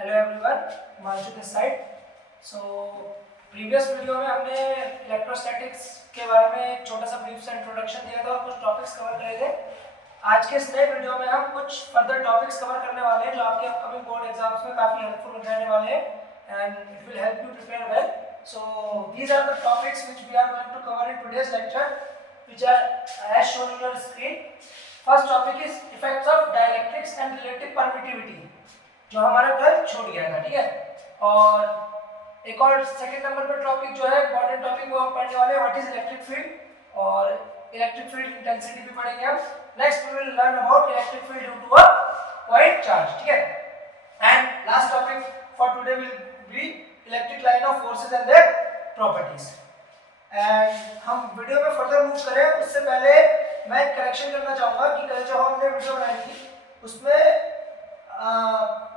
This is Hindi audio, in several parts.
Hello everyone, Himanshu this side. So previous video में हमने इलेक्ट्रोस्टैटिक्स के बारे में एक छोटा सा ब्रीफ सा इंट्रोडक्शन दिया था और कुछ टॉपिक्स कवर करे थे। आज के इस नए वीडियो में हम कुछ फर्दर टॉपिक्स कवर करने वाले हैं जो आपके अपकमिंग बोर्ड एग्जाम्स में काफ़ी हेल्पफुल रहने वाले हैं and it will help you prepare well. So these are the topics which we are going to cover in today's lecture which are as shown in your screen. First topic is effects of dielectrics and relative permittivity, जो हमारा कल छूट गया था, ठीक है। और एक और सेकंड नंबर पर टॉपिक जो है इंपॉर्टेंट टॉपिक वो हम पढ़ने वाले हैं व्हाट इज इलेक्ट्रिक फील्ड, और इलेक्ट्रिक फील्ड इंटेंसिटी भी पढ़ेंगे हम। Next we will learn about electric field due to a point charge, ठीक है। And last topic for today will be electric line of forces and their properties. एंड हम वीडियो में फर्दर मूव करें उससे पहले मैं एक करेक्शन करना चाहूंगा कि कल जो हमने वीडियो बनाई थी उसमें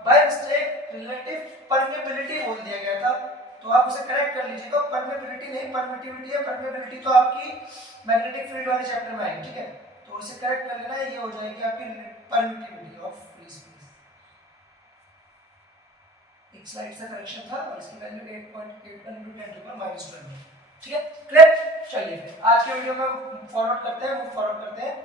बाय मिस्टेक रिलेटिव परमेबिलिटी बोल दिया गया था, तो आप उसे करेक्ट कर लीजिएगा। परमेबिलिटी नहीं परमिटिविटी है। परमेबिलिटी तो आपकी मैग्नेटिक फील्ड वाले चैप्टर में आएगी, ठीक है। तो इसे करेक्ट कर लेना, ये हो जाएगी आपकी परमिटिविटी ऑफ फ्री स्पेस। एक स्लाइड से करेक्शन था और इसकी वैल्यू 8.81 × 10⁻², ठीक है। क्लियर? चलिए फिर आज के वीडियो में फॉरवर्ड करते हैं।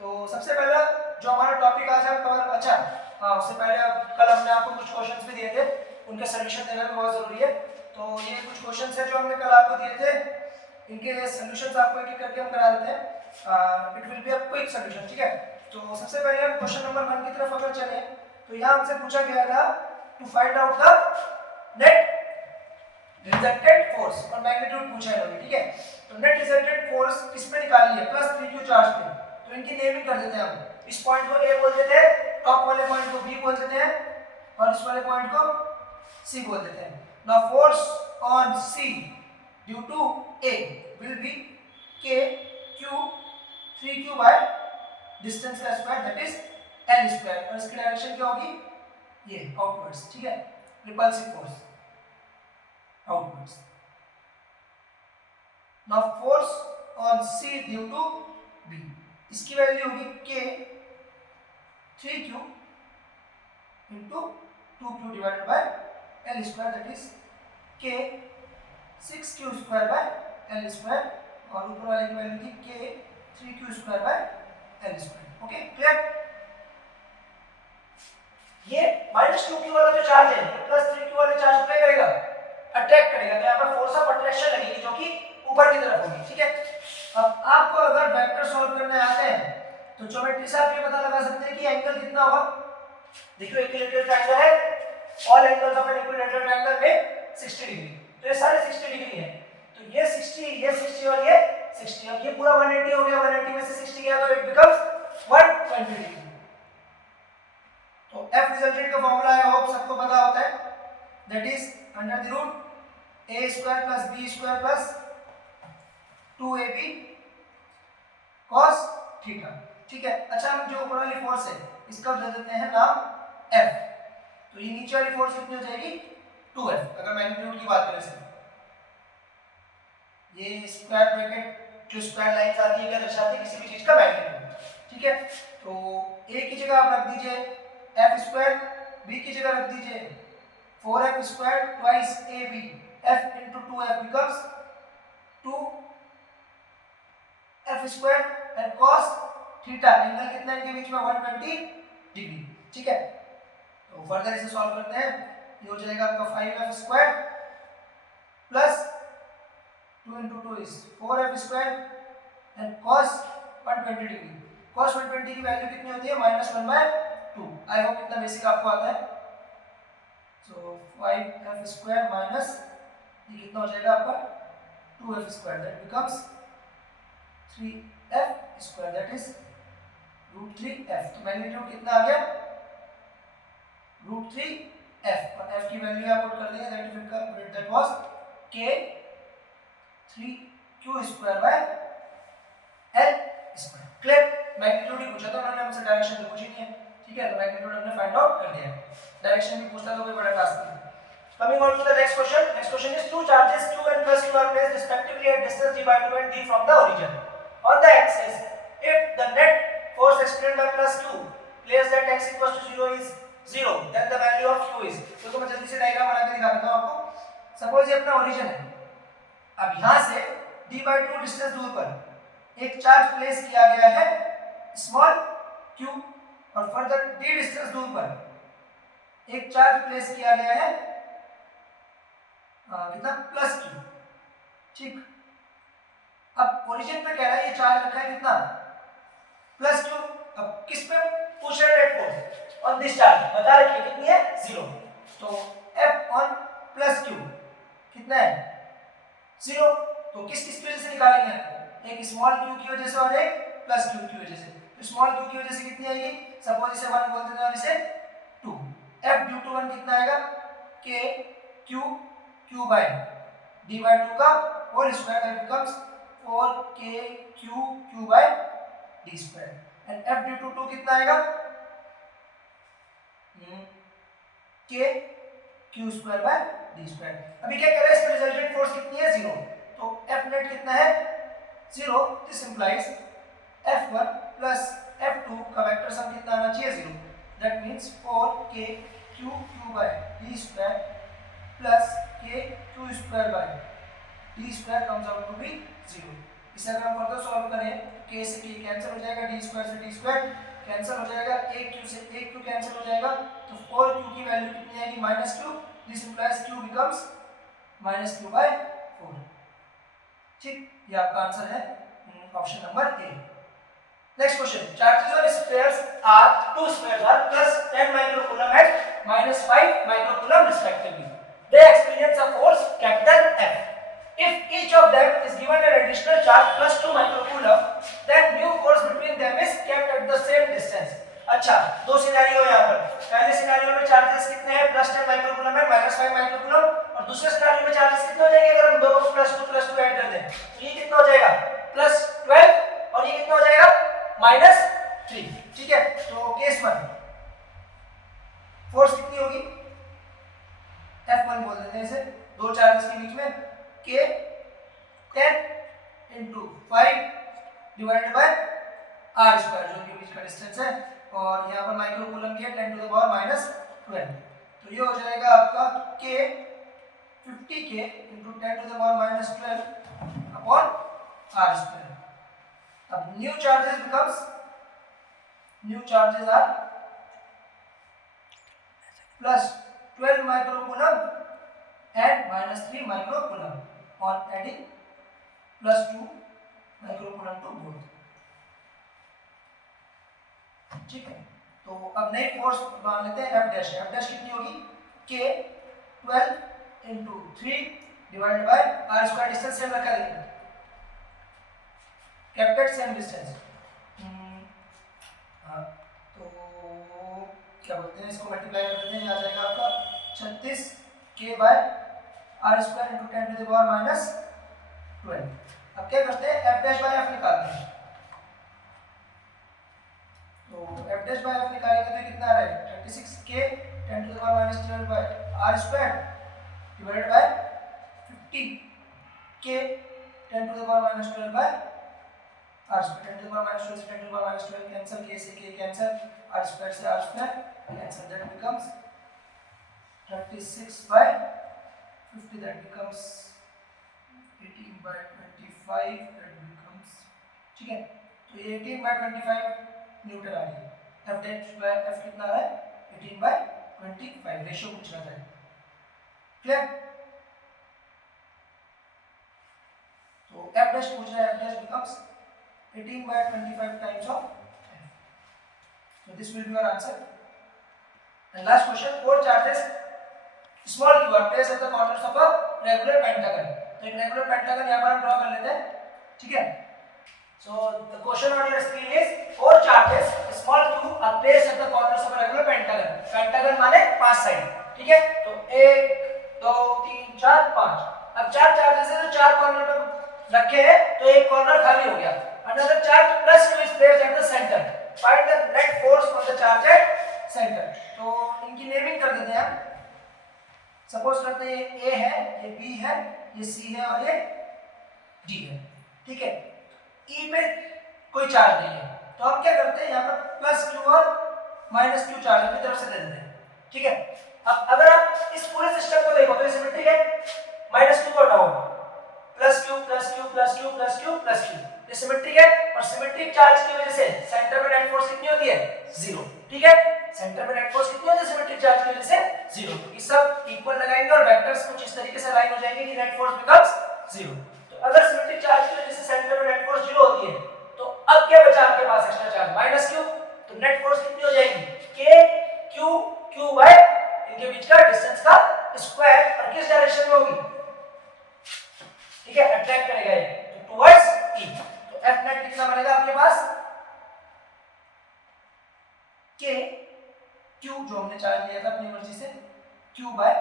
तो सबसे पहला जो हमारा टॉपिक आज हम कवर, अच्छा हाँ, उससे पहले कल हमने आपको कुछ क्वेश्चंस भी दिए थे, उनके सॉल्यूशन देना भी बहुत जरूरी है। तो ये कुछ क्वेश्चंस है जो हमने कल आपको दिए थे, इनके सॉल्यूशंस आपको एक एक करके हम करा देते हैं। It will be a quick solution, ठीक है। तो सबसे पहले हम क्वेश्चन नंबर 1 की तरफ अगर चलें तो यहाँ हमसे पूछा गया था to find out the net resultant force और मैग्नीट्यूड पूछा है अभी, ठीक है। तो नेट रिजल्टेंट फोर्स किस पे निकालनी है? +3q चार्ज पे। तो इनकी नेमिंग कर देते हैं हम। इस पॉइंट को A बोल देते हैं, टॉप वाले पॉइंट को B बोल देते हैं और इस वाले पॉइंट को C बोल देते हैं। Now force on C due to A will be KQ 3q by distance का square that is L square, और इसकी डायरेक्शन क्या होगी? ये आउटवर्ड्स, ठीक है। Repulsive force outwards. Now force on C due to B, इसकी वैल्यू होगी K 3q into 2q divided by L square that is K 6q square by L square, और ऊपर वाले की वैल्यू थी K 3q square by L square। Okay, clear? ये -2q वाला जो चार्ज है ये +3q वाले चार्ज को क्या करेगा? अट्रैक्ट करेगा। तो यहाँ पर फोर्स ऑफ अट्रैक्शन लगेगी जो कि ऊपर की तरफ होगी, ठीक है। अब आपको अगर वेक्टर सॉल्व करने आते हैं तो ज्योमेट्री से आप ये पता लगा सकते हैं कि एंगल कितना होगा। देखिए इक्विलैटरल ट्रायंगल है, all angles of an equilateral triangle में 60 डिग्री, तो ये सारे 60 डिग्री है। तो ये 60 और ये 60 और ये पूरा 180 हो गया। 180 में से 60 गया तो इट बिकम्स 120 डिग्री। तो F रिजल्टेंट का फार्मूला आई होप सबको पता होता है, that is √a² + b² + 2ab cos theta, ठीक है। अच्छा, हम जो ऊपर वाली फोर्स है इसका दे देते हैं नाम F। तो ये नीचे वाली फोर्स कितनी हो जाएगी? 2F। अगर मैग्नीट्यूड की बात करें सर, ये स्क्वायर ब्रैकेट जो स्क्वायर लाइंस आती है क्या दर्शाती है? किसी भी चीज का मैग्नीट्यूड, ठीक है। तो a की जगह आप रख दीजिए F², b की जगह रख दीजिए 4F² twice AB, F into 2F becomes 2F² and cos theta, angle कितना है इनके बीच में? 120 डिग्री, ठीक है। तो फर्दर इसे सॉल्व करते हैं। ये हो जाएगा आपका 5F² plus 2 into 2 is 4F² and cos 120 degree. cos 120 की वैल्यू कितनी होती है? -1/2। आई होप इतना बेसिक आपको आता है। So 5F² माइनस ये कितना हो जाएगा आपका? 2F² that becomes 3F² that is √3F। तो मैग्नीट्यूड कितना आ गया? √3F, और F की वैल्यू आप पुट कर देंगे that was K 3q² by L²। Clear? Magnitude ही पूछा था उन्होंने हमसे, डायरेक्शन तो पूछी नहीं है, ठीक है। तो मैग्नीट्यूड हमने फाइंड आउट कर दिया। डायरेक्शन भी पूछता तो कोई बड़ा टास्क नहीं। Coming on to the next question. Next question is two charges q and +q are placed respectively at distance d/2 and d from the origin. On the axis, if the net force explained by +q placed at x = 0 is 0, then the value of q is। तो सपोज ये अपना ओरिजिन है, अब यहां से d/2 डिस्टेंस दूर पर एक चार्ज प्लेस किया गया है स्मॉल q, और फर्दर d डिस्टेंस दूर पर एक चार्ज प्लेस किया गया है कितना प्लस q, ठीक। अब ओरिजिन पे कह रहा है ये चार्ज रखा है कितना प्लस q, अब किस पे पूछ रहा है net force on this charge, बता रखिए कितनी है 0, तो F ऑन प्लस q कितना है 0, तो किस किस की वजह से निकालेंगे, एक स्मॉल q की वजह से और एक प्लस q की वजह से, तो स्मॉल q की वजह से कितनी आएगी, सपोज इसे 1 बोल देते हैं और इसे 2, F ड्यू टू 1 कितना आएगा k q q by d/2 का whole square, that becomes 4k q q by d square, and F due to 2 कितना आएगा k q square by d square. अभी क्या कर रहे हैं, इसमें रिजल्टेंट फोर्स कितनी है 0, तो F नेट कितना है 0, this implies F1 plus F2 का वेक्टर सम कितना आना चाहिए 0, that means 4k q q by d square plus k q square by d square comes out to be 0। इसे अगर हम फर्दर सॉल्व करें तो k से k कैंसिल हो जाएगा, d स्क्वायर से d स्क्वायर कैंसिल हो जाएगा, एक q से एक q कैंसिल हो जाएगा, तो 4q की वैल्यू कितनी आएगी -q, this implies q becomes -q by 4, ठीक। ये आपका आंसर है option number A. Next question, charges on spheres are 2 spheres are plus 10 microcoulomb and -5 microcoulomb respectively, they experience a force capital F. If each of them is given an additional charge plus 2 microcoulomb, then new force between them is kept at the same distance. अच्छा, दो सिनेरियो है यहाँ पर, पहले सिनेरियो में चार्जेस कितने हैं +10 माइक्रोकूलम है -5 माइक्रोकूलम, और दूसरे सिनेरियो में चार्जेस कितने हो जाएंगे अगर हम दोनों को +2 ऐड कर दें, तो ये कितना हो जाएगा +12 और ये कितना हो जाएगा -3, ठीक है। तो केस 1 फोर्स कितनी होगी F1 बोल देते हैं इसे, दो चार्जेस के बीच में k 10 × 5 divided by r square, जो इनके बीच का डिस्टेंस है, और यहाँ पर माइक्रोकूलम की है 10⁻⁻12, तो ये हो जाएगा आपका k 50k × 10⁻⁻12 upon r square. अब new charges are +12 microcoulomb and -3 microcoulomb on adding +2 microcoulomb to both, ठीक है। तो अब नई फोर्स मान लेते हैं F डैश, F डैश कितनी होगी k 12 × 3 divided by r square, distance same रखा है, कैप्टेड सेम डिस्टेंस, तो क्या बोलते हैं इसको मल्टीप्लाई कर देते हैं, आ जाएगा आपका 36k बाय r स्क्वायर × 10⁻⁻12। अब क्या करते हैं f डैश बाय f निकालते हैं, तो f डैश बाय f निकालेंगे तो कितना आ रहा है 36k 10⁻⁻12 by r square divided by 50k 10⁻⁻12 by r square, 10⁻12 से 10⁻12 कैंसिल, k से k कैंसिल, r स्क्वायर से r square cancel, that becomes 36 by 50, that becomes 18 by 25, that becomes, ठीक है। तो ये 18 by 25 न्यूटन आ रही है, f डैश बाय f कितना आ रहा है 18 by 25, रेशियो पूछ रहा था, क्लियर। तो f डैश पूछ रहा है, f dash becomes 18 by 25 times of f, so this will be your answer। And last question, 4 charges small q are placed at the corners of a regular pentagon, तो एक रेगुलर पेंटागन यहाँ पर हम ड्रॉ कर लेते हैं, ठीक है। So the question on your screen is 4 charges small q are placed at the corners of a regular pentagon, pentagon माने 5 साइड, ठीक है। तो 1 2 3 4 5, अब 4 चार्जेस है तो 4 कॉर्नर पर रखे हैं, तो एक कॉर्नर खाली हो गया, another charge plus q is placed at the center, find the net force on the charge at center। तो इनकी नेमिंग कर देते हैं हम, सपोज करते हैं ये A है, ये B है, ये C है और ये D है, ठीक है। E पे कोई चार्ज नहीं है, तो हम क्या करते हैं यहाँ पर प्लस q और माइनस q चार्ज अपनी तरफ से दे देते हैं, ठीक है। अब अगर आप इस पूरे सिस्टम को देखो तो ये सिमेट्रिक है, माइनस क्यू को हटाओ, plus Q plus Q plus Q plus Q plus Q. ये सिमेट्रिक है और सिमेट्रिक चार्ज की वजह से सेंटर में नेट फोर्स कितनी होती है? जीरो। ठीक है, सेंटर में नेट फोर्स कितनी होती है सिमेट्रिक चार्ज की वजह से? जीरो। ये सब इक्वल लगाएंगे और वेक्टर्स कुछ इस तरीके से अलाइन हो जाएंगे कि नेट फोर्स बिकम्स जीरो। तो अगर सिमेट्रिक चार्ज की वजह से सेंटर में नेट फोर्स जीरो होती है तो अब क्या बचा आपके पास एक्स्ट्रा चार्ज? Minus Q. तो नेट फोर्स कितनी हो जाएगी? k q q बाय इनके बीच का डिस्टेंस का स्क्वायर और किस डायरेक्शन में होगी? ठीक है, अट्रैक्ट करेगा ये तो टुवर्ड्स e। तो F नेट कितना बनेगा आपके पास? k q जो हमने चार्ज लिया था अपनी मर्जी से q बाय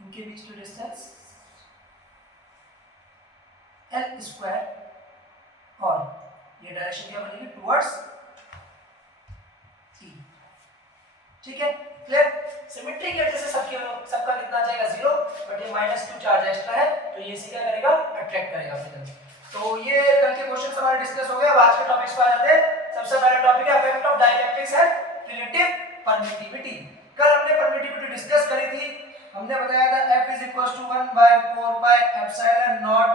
इनके बीच की डिस्टेंस l स्क्वायर और ये डायरेक्शन क्या बनेगी? Towards e। ठीक है, क्लियर? सिमेट्री की वजह से सबका कितना आ जाएगा? जीरो, बट ये माइनस क्यू चार्ज एक्स्ट्रा है तो ये इसी क्या करेगा? अट्रैक्ट करेगा अपनी तरफ। तो ये कल के क्वेश्चन हमारे डिस्कस हो गए। अब आज के टॉपिक्स पर आ जाते हैं। सबसे पहला टॉपिक है effect of dielectrics and relative permittivity. कल हमने परमिटिविटी डिस्कस करी थी। हमने बताया था F = 1/4 pi epsilon naught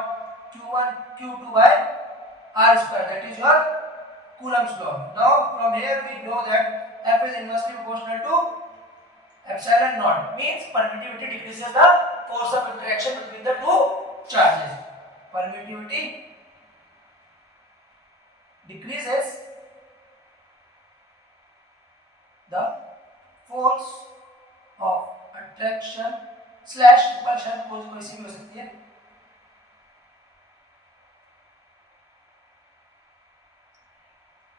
q1 q2 by r², that is your Coulomb's law. Now from here we know that F is inversely proportional to epsilon naught, means permittivity decreases the force of interaction between the two charges. Permittivity decreases the force of attraction slash repulsion, कोई सी भी हो सकती है,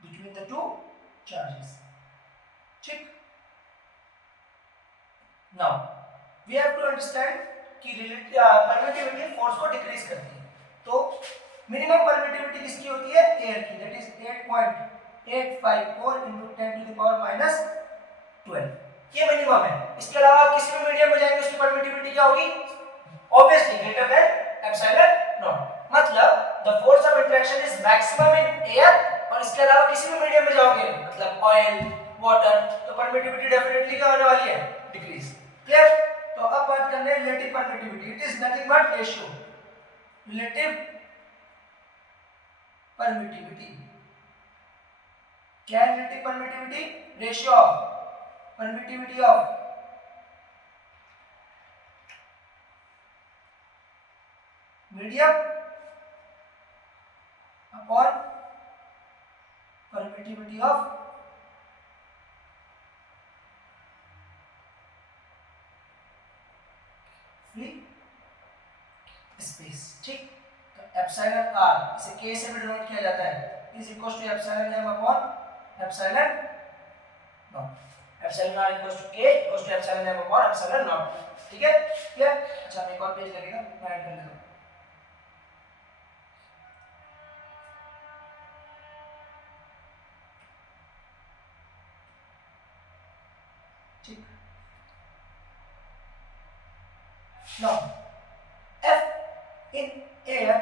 between the two charges. ठीक, now we have to understand कि परमिटिविटी फोर्स को डिक्रीज करती है। तो मिनिमम परमिटिविटी किसकी होती है? एयर की, that is 8.854 into 10 to the power minus 12। ये मिनिमम है। इसके अलावा किसी भी मीडियम में जाएंगे उसकी परमिटिविटी क्या होगी? Obviously greater than epsilon naught. मतलब the force of interaction is maximum in air, और इसके अलावा किसी भी मीडियम में जाओगे मतलब ऑयल, वाटर, तो परमिटिविटी डेफिनेटली क्या होने वाली है? डिक्रीज। क्लियर? तो अब बात करते हैं relative permittivity. It is nothing but ratio, relative permittivity. क्या है relative permittivity? Ratio of permittivity of medium upon permittivity of free space. ठीक, तो एप्सिलॉन r इसे k से भी डिनोट किया जाता है, is equal to epsilon m upon epsilon naught. Epsilon r equal to k equal to epsilon m upon epsilon naught. ठीक है, क्लियर? अच्छा, मैं एक और पेज लगेगा, मैं ऐड कर लेता हूं। ठीक, now F in air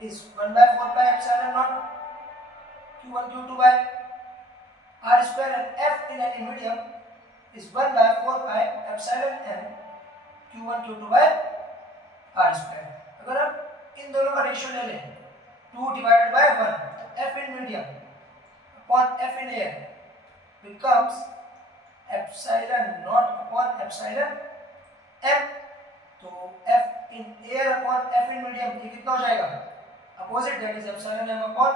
is 1/4 pi epsilon naught q1 q2 by r², and F in any medium is 1/4 pi epsilon n q1 q2 by r²। अगर हम इन दोनों का रेशियो ले लें 2/1, तो F in medium upon F in air becomes epsilon naught upon epsilon m। तो F in air upon F in medium ये कितना हो जाएगा? Opposite, that is epsilon m upon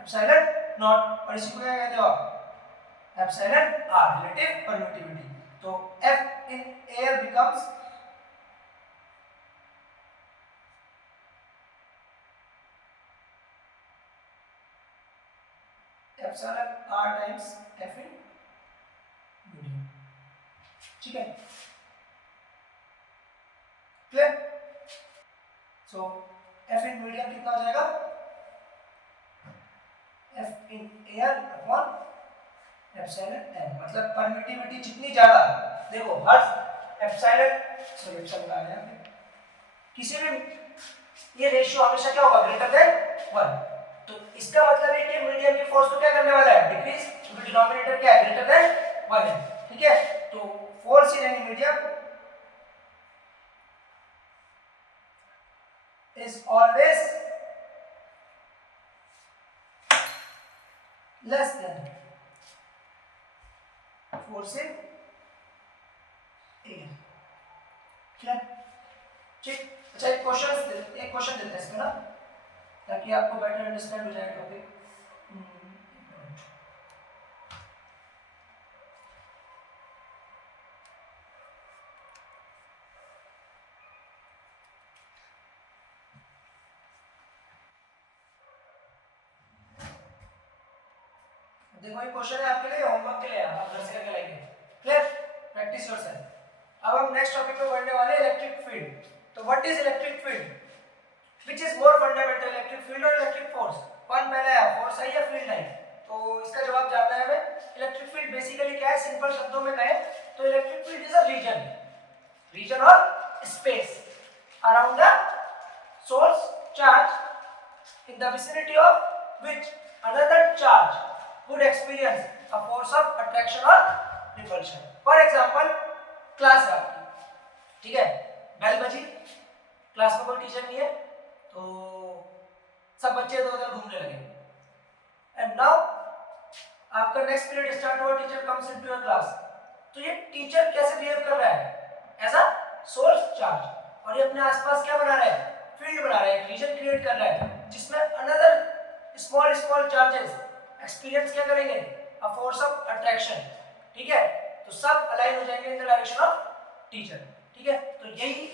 epsilon not, और इसी को क्या कहते हो आप? Epsilon r, relative permittivity. तो F in air becomes epsilon r times F in medium। ठीक है, clear? So F in medium कितना हो जाएगा? F in air upon epsilon m। मतलब परमिटिविटी जितनी ज्यादा, देखो हर एप्सिलॉन आ गया, किसी भी ये रेशियो हमेशा क्या होगा? Greater than 1। तो इसका मतलब है कि मीडियम की फोर्स को क्या करने वाला है? डिक्रीज, क्योंकि डिनोमिनेटर क्या है? ग्रेटर देन 1 है। ठीक है, तो force in any medium is always less than force in air. Clear? ठीक, अच्छा एक क्वेश्चन देते हैं इसका ना, ताकि आपको बेटर अंडरस्टैंड हो जाए टॉपिक। देखो ये क्वेश्चन है आपके लिए, होमवर्क के लिए, आप घर से करके लाएंगे। क्लियर? Practice yourself. अब हम नेक्स्ट टॉपिक पे पढ़ने वाले हैं इलेक्ट्रिक फील्ड। तो what is electric field? Which is more fundamental, electric field और इलेक्ट्रिक फोर्स? कौन पहले है, फोर्स है या फील्ड है? तो इसका जवाब जानना है हमें। इलेक्ट्रिक फील्ड बेसिकली क्या है, सिंपल शब्दों में कहें तो electric field is a region और space around the source charge in the vicinity of which another charge would experience a force of attraction or repulsion. For example, class है आपकी, ठीक है, बेल बजी, क्लास में कोई टीचर नहीं है, तो सब बच्चे इधर उधर घूमने लगे। एंड नाउ आपका नेक्स्ट पीरियड स्टार्ट हुआ, teacher comes into your class. तो ये टीचर कैसे बिहेव कर रहा है? एज अ सोर्स चार्ज, और ये अपने आसपास क्या बना रहा है? फील्ड बना रहा है, एक रीजन क्रिएट कर रहा है जिसमें अनदर स्मॉल चार्जेस एक्सपीरियंस क्या करेंगे? A force of attraction. ठीक है, तो सब अलाइन हो जाएंगे in the direction of teacher. ठीक है, तो यही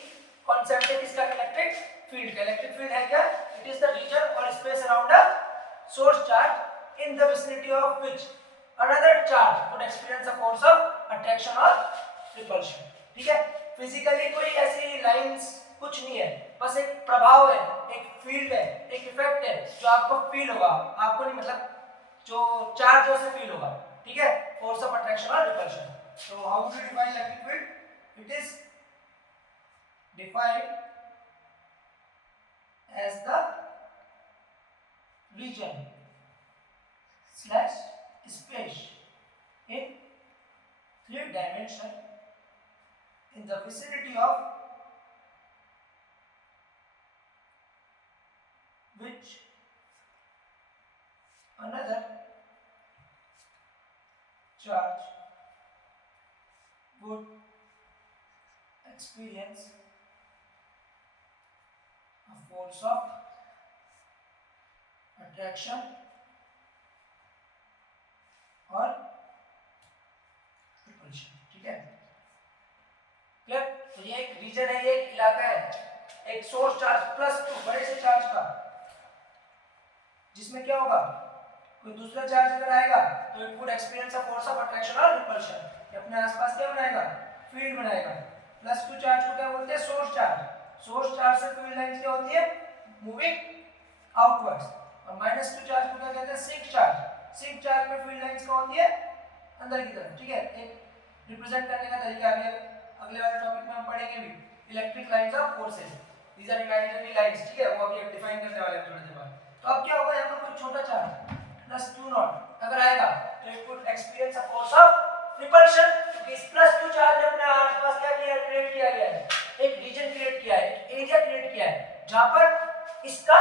कॉन्सेप्ट है किसका? इलेक्ट्रिक फील्ड का। इलेक्ट्रिक फील्ड है क्या? इट इज द रीजन और space around the source charge in the vicinity of which another charge would experience a force of attraction और रिपल्शन। ठीक है, फिजिकली कोई ऐसी लाइंस कुछ नहीं है, बस एक प्रभाव है, एक फील्ड है, एक इफेक्ट है जो आपको फील होगा, आपको नहीं, मतलब जो चार्ज है उसे फील होगा। ठीक है, फोर्स ऑफ अट्रैक्शन और repulsion. So how would you define electric field? It is defined as the region slash space in three dimension in the vicinity of which another charge would experience a force of attraction और रिपल्शन। ठीक है, क्लियर? तो ये एक रीजन है, ये एक इलाका है, एक सोर्स चार्ज प्लस 2 बड़े से चार्ज का, जिसमें क्या होगा? कोई दूसरा चार्ज अगर आएगा तो it would experience a force of attraction और रिपल्शन। ये अपने आसपास क्या बनाएगा? फील्ड बनाएगा। प्लस 2 चार्ज को क्या बोलते हैं? Source charge. सोर्स चार्ज से फील्ड लाइंस क्या होती है? Moving outwards. और माइनस 2 चार्ज को क्या कहते हैं? Sink charge. सिंक चार्ज में फील्ड लाइंस क्या होती है? अंदर की तरफ। ठीक है, एक रिप्रेजेंट करने का तरीका भी अगले वाले टॉपिक में हम पढ़ेंगे भी, electric lines of forces. These are imaginary lines. ठीक है, वो अभी हम डिफाइन करने वाले हैं थोड़ी देर बाद। तो अब क्या होगा? यहाँ पर कोई छोटा चार्ज प्लस 2 नॉट अगर आएगा तो it would experience a force of repulsion, क्योंकि इस प्लस 2 चार्ज ने अपने आसपास क्या किया? क्रिएट किया गया है, एक रीजन क्रिएट किया है, एक एरिया क्रिएट किया है जहां पर इसका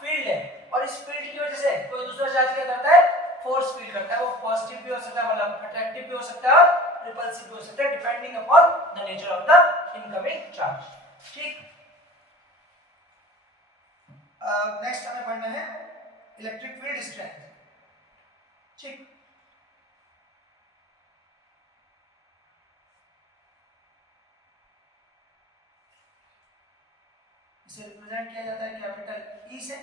फील्ड है, और इस फील्ड की वजह से कोई दूसरा चार्ज क्या करता है? फोर्स फील करता है। वो पॉजिटिव भी हो सकता है, मतलब अट्रैक्टिव भी हो सकता है, और रिपल्सिव भी हो सकता है, depending upon the nature of the incoming charge. ठीक, नेक्स्ट हमें पढ़ना है इलेक्ट्रिक फील्ड स्ट्रेंथ। ठीक, इसे रिप्रेजेंट किया जाता है कैपिटल ई से।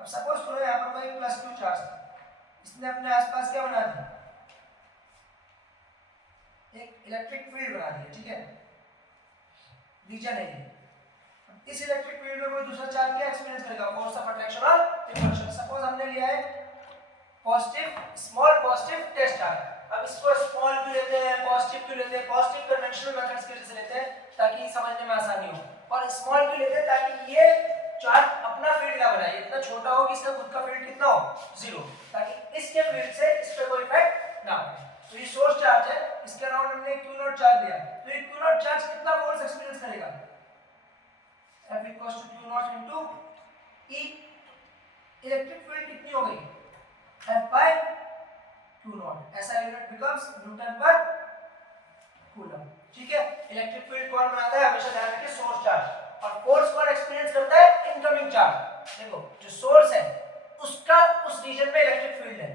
अब सपोज करो यहाँ पर कोई प्लस 2 चार्ज था, इसने अपने आसपास क्या बना दिया? एक इलेक्ट्रिक फील्ड बना दिया। ठीक है, रीजन है ये। इस इलेक्ट्रिक फील्ड में कोई दूसरा चार्ज क्या एक्सपीरियंस करेगा? फोर्स ऑफ अट्रैक्शन और रिपल्शन। सपोज हमने लिया है positive, small positive test charge. अब इसको स्मॉल क्यों लेते हैं, पॉजिटिव क्यों लेते हैं? पॉजिटिव कन्वेंशनल मेथड्स की वजह से लेते हैं ताकि समझने में आसानी हो, और स्मॉल क्यों लेते हैं? ताकि ये चार्ज अपना फील्ड ना बनाए, इतना छोटा हो कि इसका खुद का फील्ड कितना हो? 0, ताकि इसके फील्ड से इस पे कोई इफेक्ट ना हो। तो ये सोर्स चार्ज है, इसके अराउंड हमने क्यू नॉट चार्ज लिया, तो ये क्यू नॉट चार्ज कितना फोर्स एक्सपीरियंस करेगा? F equals to Q naught into E electric field कितनी हो गई F by Q नॉट, ऐसा यूनिट बिकम्स न्यूटन पर कूलम। ठीक है, इलेक्ट्रिक फील्ड कौन बनाता है, हमेशा ध्यान रखिए सोर्स चार्ज, और फोर्स कौन एक्सपीरियंस करता है, इनकमिंग चार्ज। देखो जो सोर्स है उसका उस रीजन में इलेक्ट्रिक फील्ड है,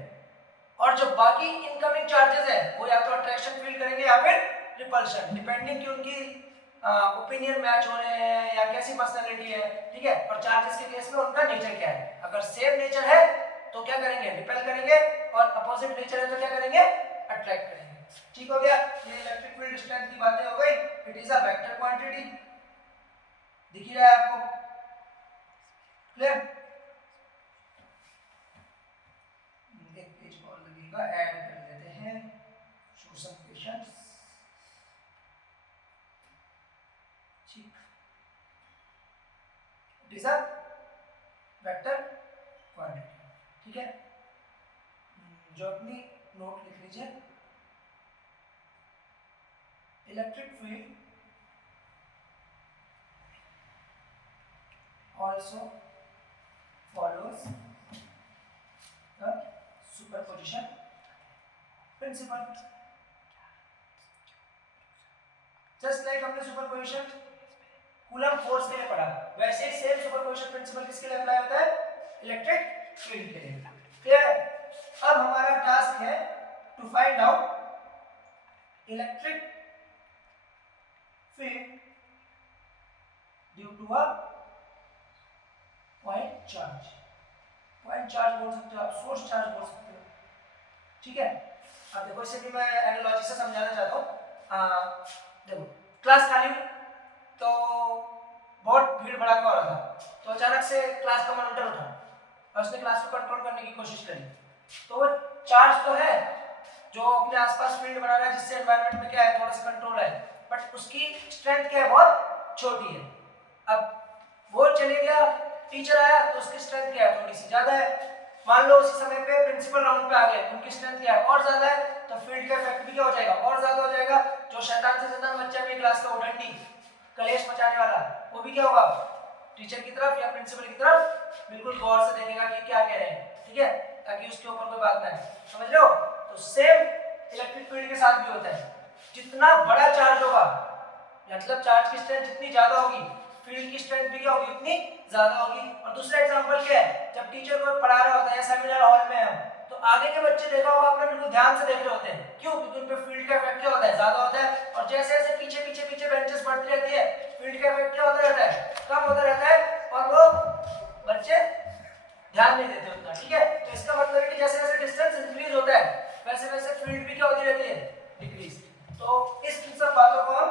और जो बाकी इनकमिंग चार्जेस है वो या तो अट्रैक्शन फील करेंगे या फिर रिपल्शन, डिपेंडिंग कि उनकी ओपिनियन मैच हो रहे हैं या कैसी पर्सनालिटी है। ठीक है, और चार्जेस के केस में उनका नेचर क्या है, अगर सेम नेचर है तो क्या करेंगे, रिपेल करेंगे, और अपोजिट नेचर है तो क्या करेंगे, अट्रैक्ट करेंगे। ठीक हो गया, ये इलेक्ट्रिक फील्ड स्ट्रेंथ की बातें हो गई। It is a vector quantity, दिख ही रहा है आपको, क्लियर। एक पेज और लगेगा, ऐड कर लेते हैं, शो सम क्वेश्चंस। ठीक, it is a vector quantity. ठीक है, जो अपनी नोट लिख लीजिए, electric field also follows the superposition principle, just like हमने सुपरपोजिशन कूलम फोर्स के लिए पढ़ा, वैसे ही सेम सुपरपोजिशन प्रिंसिपल किसके लिए अप्लाई होता है, इलेक्ट्रिक फील्ड के लिए। क्लियर। अब हमारा टास्क है to find out electric field due to a point charge. Point charge बोल सकते हो आप, सोर्स चार्ज बोल सकते हो। ठीक है, अब देखो इसे भी मैं एनालॉजी से समझाना चाहता हूँ। देखो क्लास खाली हुई तो बहुत भीड़ भड़ाका हो रहा था, तो अचानक से क्लास का मॉनिटर उठा और उसने क्लास को कंट्रोल करने की कोशिश करी, तो वो चार्ज तो है जो अपने आसपास फील्ड बना रहा है, जिससे एनवायरनमेंट में क्या है, थोड़ा सा कंट्रोल है, बट उसकी स्ट्रेंथ क्या है, बहुत छोटी है। अब वो चले गया, टीचर आया तो उसकी स्ट्रेंथ क्या है, थोड़ी सी ज्यादा है। मान लो उसी समय पे प्रिंसिपल राउंड पे आ गए, उनकी स्ट्रेंथ क्या है, और ज्यादा है, तो फील्ड का इफेक्ट भी क्या हो जाएगा, और ज्यादा हो जाएगा। जो शैतान से शैतान बच्चा भी क्लास का उठंडी कलेश मचाने वाला, वो भी क्या होगा, टीचर की तरफ या प्रिंसिपल की तरफ बिल्कुल गौर से देखेगा कि क्या कह रहे हैं। ठीक है, ताकि उसके ऊपर कोई बात ना आए, समझ रहे हो। तो सेम इलेक्ट्रिक फील्ड के साथ भी होता है, जितना बड़ा चार्ज होगा, मतलब चार्ज की स्ट्रेंथ जितनी ज्यादा होगी, फील्ड की स्ट्रेंथ भी क्या होगी, उतनी ज्यादा होगी। और दूसरा एग्जांपल क्या है, जब टीचर को पढ़ा रहा होता है, सेमिनार हॉल में है, तो आगे के बच्चे देखा होगा आपने, बिल्कुल ध्यान से देख रहे होते हैं, क्यों, क्योंकि उन पे फील्ड का इफेक्ट क्या होता है, ज्यादा होता है। और जैसे जैसे पीछे पीछे पीछे बेंचेस बढ़ती रहती है, फील्ड का इफेक्ट क्या होता रहता है, कम होता रहता है, और वो बच्चे ध्यान नहीं देते उतना। ठीक है, तो इसका मतलब है कि जैसे जैसे डिस्टेंस इंक्रीज होता है, वैसे वैसे फील्ड भी क्या होती रहती है, डिक्रीज। तो इस सब बातों को हम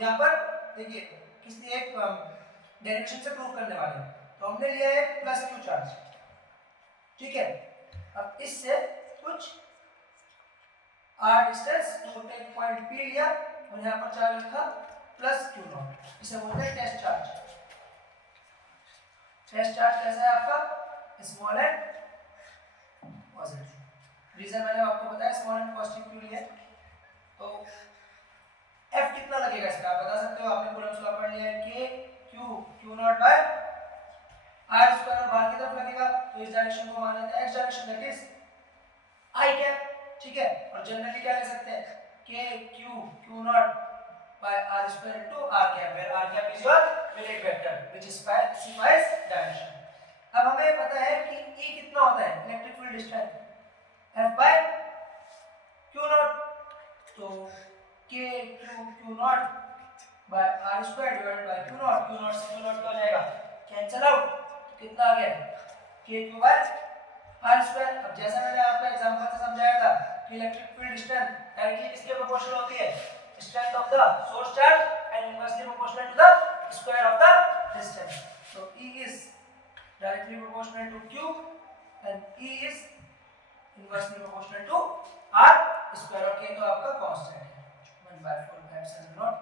यहाँ पर देखिए किसी एक डायरेक्शन से प्रूव करने वाले हैं। तो हमने लिया है प्लस क्यू चार्ज। ठीक है, अब इससे कुछ आर डिस्टेंस तो एक पॉइंट पी लिया और यहाँ पर चार्ज रखा प्लस क्यू नॉट, इसे बोलते हैं टेस्ट चार्ज। टेस्ट चार्ज कैसा है आपका, स्मॉल एंड पॉजिटिव। रीजन मैंने आपको बताया स्मॉल एंड पॉजिटिव क्यों लिया। तो F कितना लगेगा इसका आप बता सकते हो, आपने कूलम्स लॉ पढ़ लिया है, K Q naught by R square, और बाहर की तरफ लगेगा, तो इस डायरेक्शन को मान लेते हैं x direction, that is I cap. ठीक है, और जनरली क्या ले सकते हैं, K Q not by R square into R cap, where R cap is your unit vector which specifies direction. अब हमें पता है कि E कितना होता है, electric field strength F by Q not, तो K Q not by R square divided by Q not, Q not से Q नॉट क्या हो जाएगा, कैंसिल आउट, कितना आ गया, K Q by R square। अब जैसा मैंने आपको एग्जांपल से समझाया था कि इलेक्ट्रिक फील्ड स्ट्रेंथ डायरेक्टली किसके प्रोपोर्शनल होती है, strength of the source charge and inversely proportional to the square of the distance. So E is directly proportional to Q and E is inversely proportional to R square, और K तो आपका कांस्टेंट है 1/4 एप्सिलॉन नॉट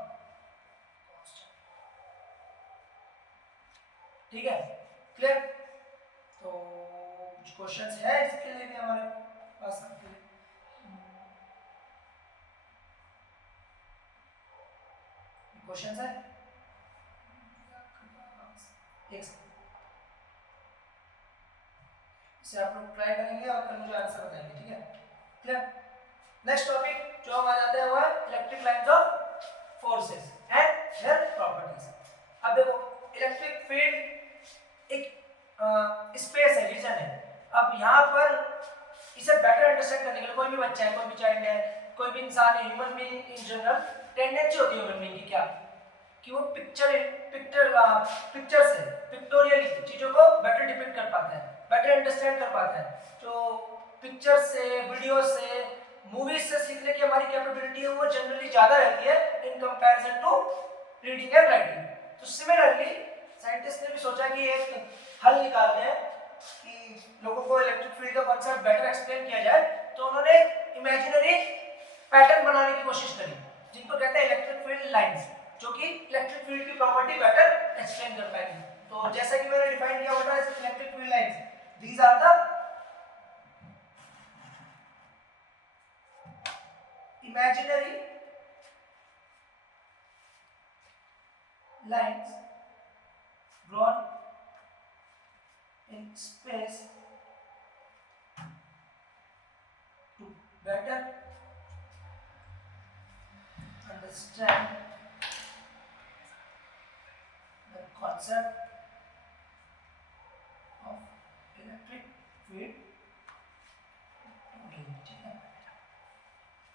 कांस्टेंट। ठीक है, क्लियर। तो कुछ क्वेश्चंस है इसके लिए भी हमारे पास आपके लिए, क्वेश्चन है एक इसे आप लोग ट्राई करेंगे और कल मुझे आंसर बताएंगे, ठीक है? क्लियर? नेक्स्ट टॉपिक जो हम आ जाते हैं वो है electric lines of forces and their properties. अब देखो इलेक्ट्रिक फील्ड एक स्पेस है, रीजन है। अब यहाँ पर इसे बेटर अंडरस्टैंड करने के लिए कोई भी बच्चा है, कोई भी चाइल्ड है, कोई भी इंसान है, human being in general, tendency होती है ह्यूमन बीइंग की क्या, कि वो पिक्चर से पिक्टोरियली चीजों को बेटर डिपिक्ट कर पाता है, बेटर अंडरस्टैंड कर पाता है। जो पिक्चर से, वीडियो से, मूवीज से सीखने की हमारी कैपेबिलिटी है वो जनरली ज्यादा रहती है in comparison to reading and writing. तो सिमिलरली साइंटिस्ट ने भी सोचा कि एक हल निकालते हैं कि लोगों को इलेक्ट्रिक फील्ड का कॉन्सेप्ट बेटर एक्सप्लेन किया जाए। तो उन्होंने इमेजिनरी पैटर्न बनाने की कोशिश करी जिनको कहते हैं इलेक्ट्रिक फील्ड लाइंस, जो कि इलेक्ट्रिक फील्ड की प्रॉपर्टी बेटर एक्सप्लेन कर पाएंगे। तो जैसा कि मैंने डिफाइन किया what are electric field lines, these are the imaginary lines drawn in space to better understand the concept of electric field.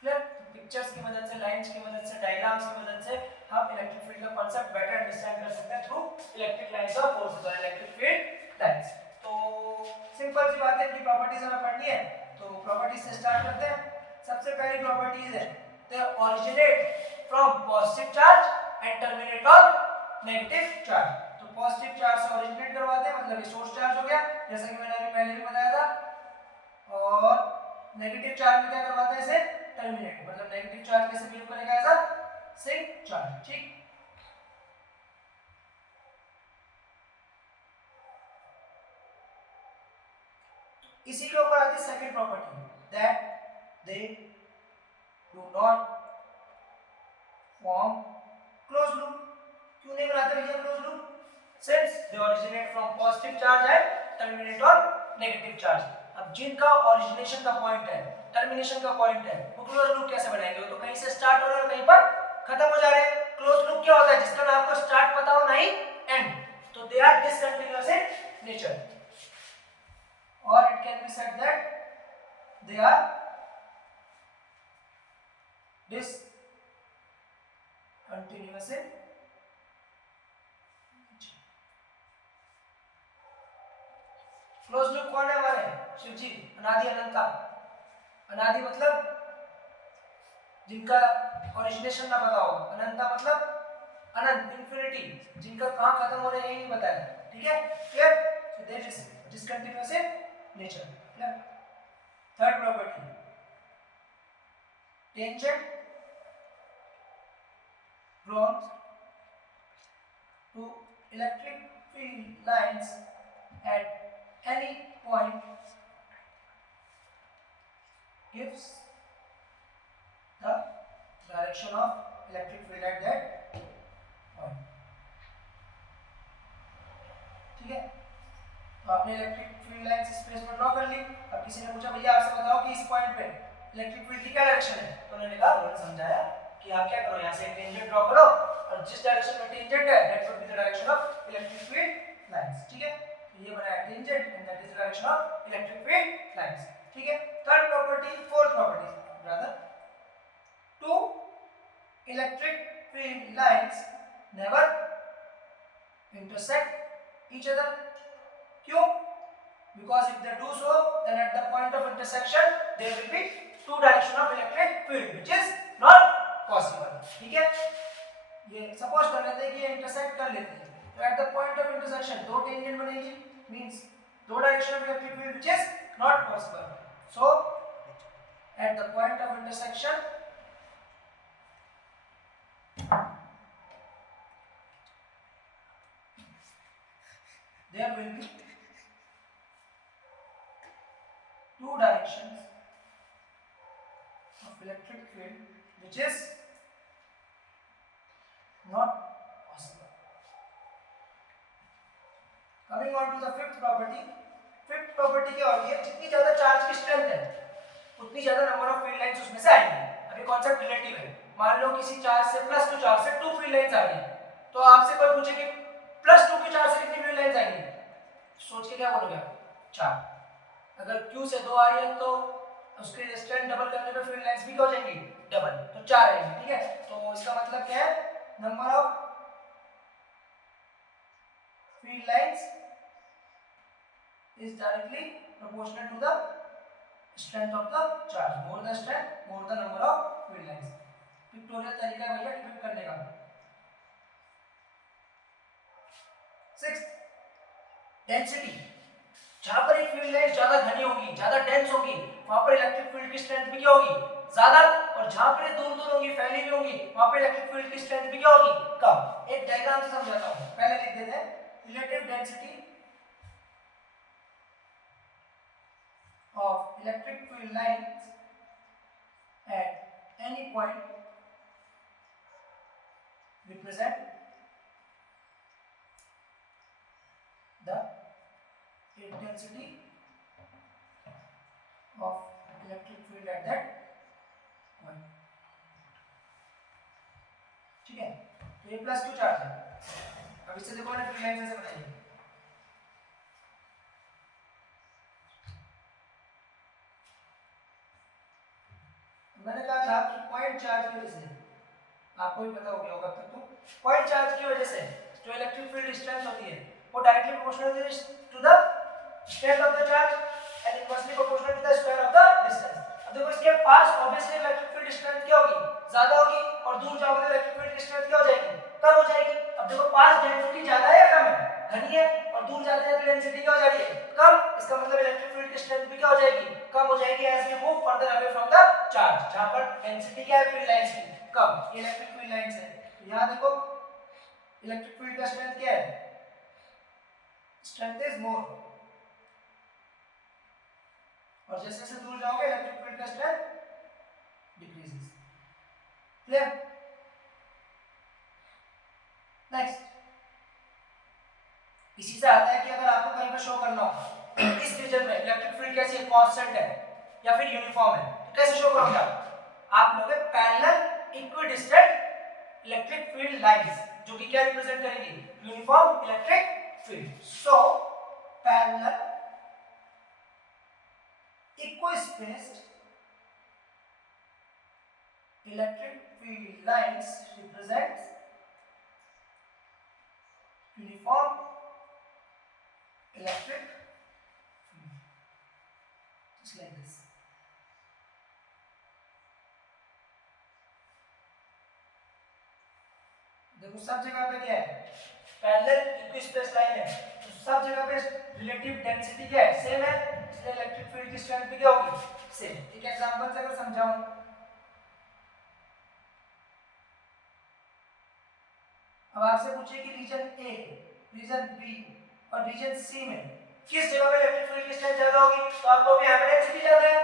Clear? Pictures की मदद से, लाइंस की मदद से, डायग्राम्स की मदद से हम इलेक्ट्रिक फील्ड का कांसेप्ट बेटर अंडरस्टैंड कर सकते हैं through electric lines of forces और इलेक्ट्रिक फील्ड लाइंस। तो सिंपल सी बात है कि प्रॉपर्टीज हमें पढ़नी है, तो प्रॉपर्टीज से स्टार्ट करते हैं। सबसे पहली प्रॉपर्टीज है they originate from positive charge and terminate on negative charge. तो पॉजिटिव चार्ज से ओरिजिनेट करवाते हैं, मतलब ये सोर्स चार्ज हो गया जैसा कि मैंने अभी पहले भी बताया था, और नेगेटिव चार्ज में क्या करवाते हैं इसे टर्मिनेट, मतलब नेगेटिव चार्ज कैसे बिहेव करेगा एज अ सिंक चार्ज, ठीक। इसी के ऊपर आती है second property that they do not form close loop. क्यों नहीं बनाते भैया close loop? Since they originate from positive charge and terminate on negative charge. अब जिनका ओरिजिनेशन का पॉइंट है, टर्मिनेशन का पॉइंट है, वो क्लोज लूप कैसे बनाएंगे? वो तो कहीं से स्टार्ट हो रहा है और कहीं पर खत्म हो जा रहे हैं। क्लोज लूप क्या होता है? जिसका ना आपको स्टार्ट पता हो ना ही एंड। तो they are discontinuous in nature, or it can be said that they are discontinuous in nature. Close loop कौन है हमारे? शिव जी, अनादि अनंता। अनादि मतलब जिनका ओरिजिनेशन ना पता हो, अनंता मतलब अनंत, इंफिनिटी, जिनका कहां खत्म हो रहा है यही नहीं पता है, ठीक है? Clear? So they discontinuous in nature. Clear? Third property tangent drawn to electric field lines at any point gives the direction of electric field at that point, ठीक है? तो आपने इलेक्ट्रिक फील्ड लाइंस स्पेस में ड्रॉ कर ली। अब किसी ने पूछा भैया आपसे बताओ कि इस पॉइंट पे इलेक्ट्रिक फील्ड की क्या डायरेक्शन है? तो उन्होंने कहा, उन्होंने समझाया कि आप क्या करो, यहाँ से टेंजेंट ड्रॉ करो और जिस डायरेक्शन में टेंजेंट है that would be the direction of electric field lines, ठीक है? तो ये बनाया tangent and that is the direction of electric field lines, ठीक है? Third property, fourth property rather, two electric field lines never intersect each other. क्यों? Because if they do so, then at the point of intersection there will be two direction of electric field, which is not possible, ठीक है? ये सपोज कर लेते हैं कि ये इंटरसेक्ट कर लेते हैं, तो at the point of intersection दो टेंजेंट बनेगी, मींस दो direction of electric field, which is not possible. So at the point of intersection there will be two directions of electric field, which is not possible. Coming on to the fifth property. Fifth property क्या होती है, जितनी ज्यादा चार्ज की स्ट्रेंथ है उतनी ज्यादा नंबर ऑफ फील्ड लाइंस उसमें से आएंगी। अभी कॉन्सेप्ट रिलेटिव है, मान लो किसी चार्ज से +2 चार्ज से 2 फील्ड लाइंस आ गई, तो आपसे कोई पूछे कि +2 के चार्ज से कितनी फील्ड लाइंस आएंगी, सोच के क्या बोलोगे आप, 4। अगर Q से 2 आ रही है तो उसके स्ट्रेंथ डबल करने पे फील्ड लाइंस भी क्या हो जाएंगी, डबल, तो 4 आएंगी। ठीक है, तो इसका मतलब क्या है, number of field lines is directly proportional to the strength of the charge, more the strength more the number of field lines। Pictorial तरीका है भैया डिपेंड करने का। 6 डेंसिटी, जहां पर एक फील्ड लाइन ज्यादा घनी होगी, ज्यादा डेंस होगी, वहां पर इलेक्ट्रिक फील्ड की स्ट्रेंथ भी क्या होगी, ज्यादा, और जहां पर दूर दूर होगी, फैली हुई होगी, वहां पर इलेक्ट्रिक फील्ड की स्ट्रेंथ भी क्या होगी, कम। एक डायग्राम से समझाता हूं, पहले लिख देते हैं, relative density of electric field lines at any point represent the intensity of electric field at that point। ठीक है, तो ये +2 चार्ज है। अब इससे देखो मैंने फील्ड लाइन कैसे बनाई है, मैंने कहा था कि पॉइंट चार्ज की वजह से, आपको भी पता हो गया होगा अब तक, तो पॉइंट चार्ज की वजह से जो इलेक्ट्रिक फील्ड स्ट्रेंथ होती है वो directly proportional to the strength of the charge and inversely proportional to the square of the distance. अब देखो इसके पास ऑब्वियसली इलेक्ट्रिक फील्ड स्ट्रेंथ क्या होगी, ज्यादा होगी, और दूर जाओगे तो इलेक्ट्रिक फील्ड की स्ट्रेंथ क्या हो जाएगी, कम हो जाएगी। अब देखो पास डेंसिटी ज्यादा है या कम है, घनी है, और दूर जाते जाते डेंसिटी क्या हो जा रही है, कम। इसका मतलब इलेक्ट्रिक फील्ड की स्ट्रेंथ भी क्या हो जाएगी, कम हो जाएगी as we move farther away from the charge. जहां पर डेंसिटी क्या है फील्ड लाइंस की, कम, ये इलेक्ट्रिक फील्ड लाइंस है। तो यहां देखो इलेक्ट्रिक फील्ड का स्ट्रेंथ क्या है, स्ट्रेंथ इज मोर, और जैसे जैसे दूर जाओगे इलेक्ट्रिक फील्ड का स्ट्रेंथ डिक्रीजेस। क्लियर? नेक्स्ट, इसी से आता है कि अगर आपको कहीं पर शो करना हो इस रीजन में इलेक्ट्रिक फील्ड कैसी है, कांस्टेंट है या फिर यूनिफॉर्म है, तो कैसे शो करोगे आप लोगे parallel equidistant electric field lines, जो कि क्या रिप्रेजेंट करेंगी, uniform electric field. So parallel equispaced electric field lines represents uniform electric field, just like this। देखो सब जगह पे क्या है, पैरेलल इक्विस्पेस लाइन है, तो सब जगह पे रिलेटिव डेंसिटी क्या है, सेम है, इसलिए इलेक्ट्रिक फील्ड की स्ट्रेंथ भी क्या होगी, सेम। एक एग्जांपल से अगर समझाऊं, अब आपसे पूछे कि रीजन ए, रीजन बी और रीजन सी में किस जगह पे इलेक्ट्रिक फील्ड की स्ट्रेंथ ज्यादा होगी, तो आपको भी यहाँ पे डेंसिटी ज्यादा है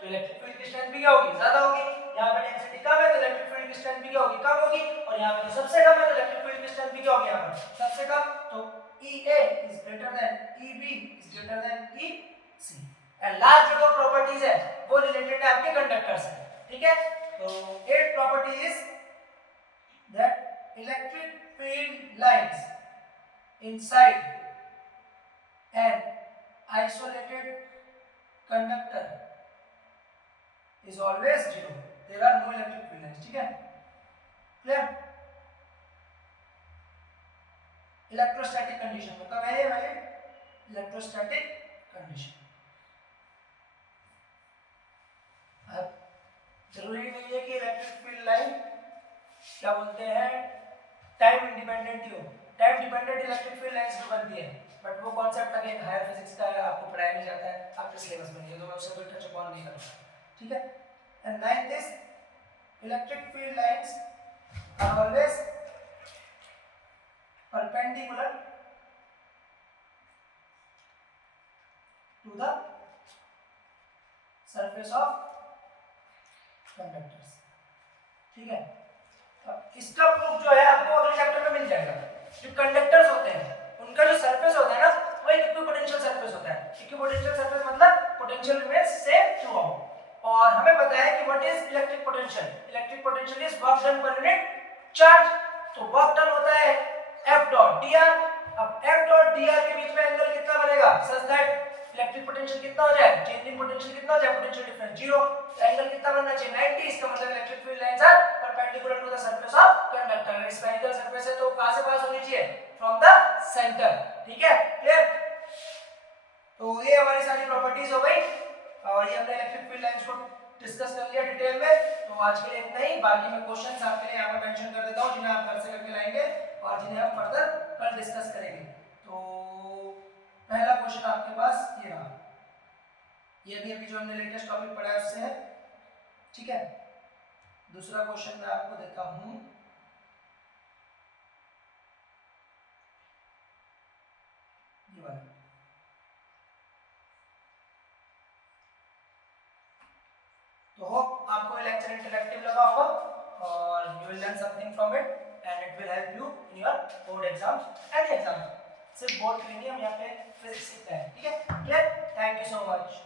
तो इलेक्ट्रिक फील्ड की स्ट्रेंथ भी क्या होगी, ज्यादा होगी। यहाँ पे डेंसिटी कम है तो इलेक्ट्रिक फील्ड की स्ट्रेंथ भी क्या होगी, कम होगी। और यहाँ पे तो सबसे कम है तो इलेक्ट्रिक फील्ड की स्ट्रेंथ भी क्या होगी, यहाँ पर सबसे कम, तो EA is greater than EB is greater than EC। And last जो दो प्रॉपर्टीज है वो रिलेटेड है आपके कंडक्टर से, ठीक है। तो 8th property is that electric field lines inside an isolated conductor is always zero, there are no electric field lines, ठीक है, क्लियर। इलेक्ट्रोस्टैटिक कंडीशन मतलब है ये इलेक्ट्रोस्टैटिक कंडीशन। अब जरूरी नहीं है कि इलेक्ट्रिक फील्ड लाइन क्या बोलते हैं टाइम इंडिपेंडेंट ही हो, time dependent electric field lines भी बनती है, बट वो कॉन्सेप्ट अगेन हायर फिजिक्स का है, आपको पढ़ाया नहीं जाता है, आपके सिलेबस में नहीं है, तो मैं उससे कोई टच अपॉन नहीं करूंगा, ठीक है। And 9th is electric field lines are always perpendicular to the surface of conductors, ठीक है। अब इसका प्रूफ जो है आपको अगले चैप्टर में मिल जाएगा। जो कंडक्टर्स होते हैं उनका जो सरफेस होता है ना वो एक इक्विपोटेंशियल सरफेस होता है। इक्विपोटेंशियल चार्ज, तो वर्क डन होता है F डॉट dr। अब F डॉट dr के बीच में एंगल कितना बनेगा सच दैट इलेक्ट्रिक पोटेंशियल कितना हो जाए, चेंजिंग पोटेंशियल कितना हो जाए, पोटेंशियल डिफरेंस 0। तो एंगल कितना बनना चाहिए 90। इसका मतलब electric field lines are perpendicular to the surface of conductor. Spherical surface है तो कहां से पास होनी चाहिए, फ्रॉम द सेंटर। ठीक है, क्लियर। तो ये हमारी सारी प्रॉपर्टीज हो गई और ये हमने इलेक्ट्रिक फील्ड लाइंस को डिस्कस कर लिया डिटेल में। तो आज के लिए इतना ही, बाकी मैं क्वेश्चंस आपके लिए यहाँ पर मेंशन कर देता हूँ जिन्हें आप घर से करके लाएंगे और जिन्हें हम फर्दर कल डिस्कस करेंगे। तो पहला क्वेश्चन आपके पास ये रहा, ये भी अभी जो हमने लेटेस्ट टॉपिक पढ़ा है उससे है। ठीक है, दूसरा क्वेश्चन मैं आपको देता हूँ, ये वाला। तो होप आपको ये लेक्चर इंटरेक्टिव लगा होगा और you will learn something from it and it will help you in your board exam, any exam. सिर्फ बोर्ड के लिए नहीं, हम यहाँ पे फिजिक्स सीखते हैं। ठीक है, clear. Thank you so much.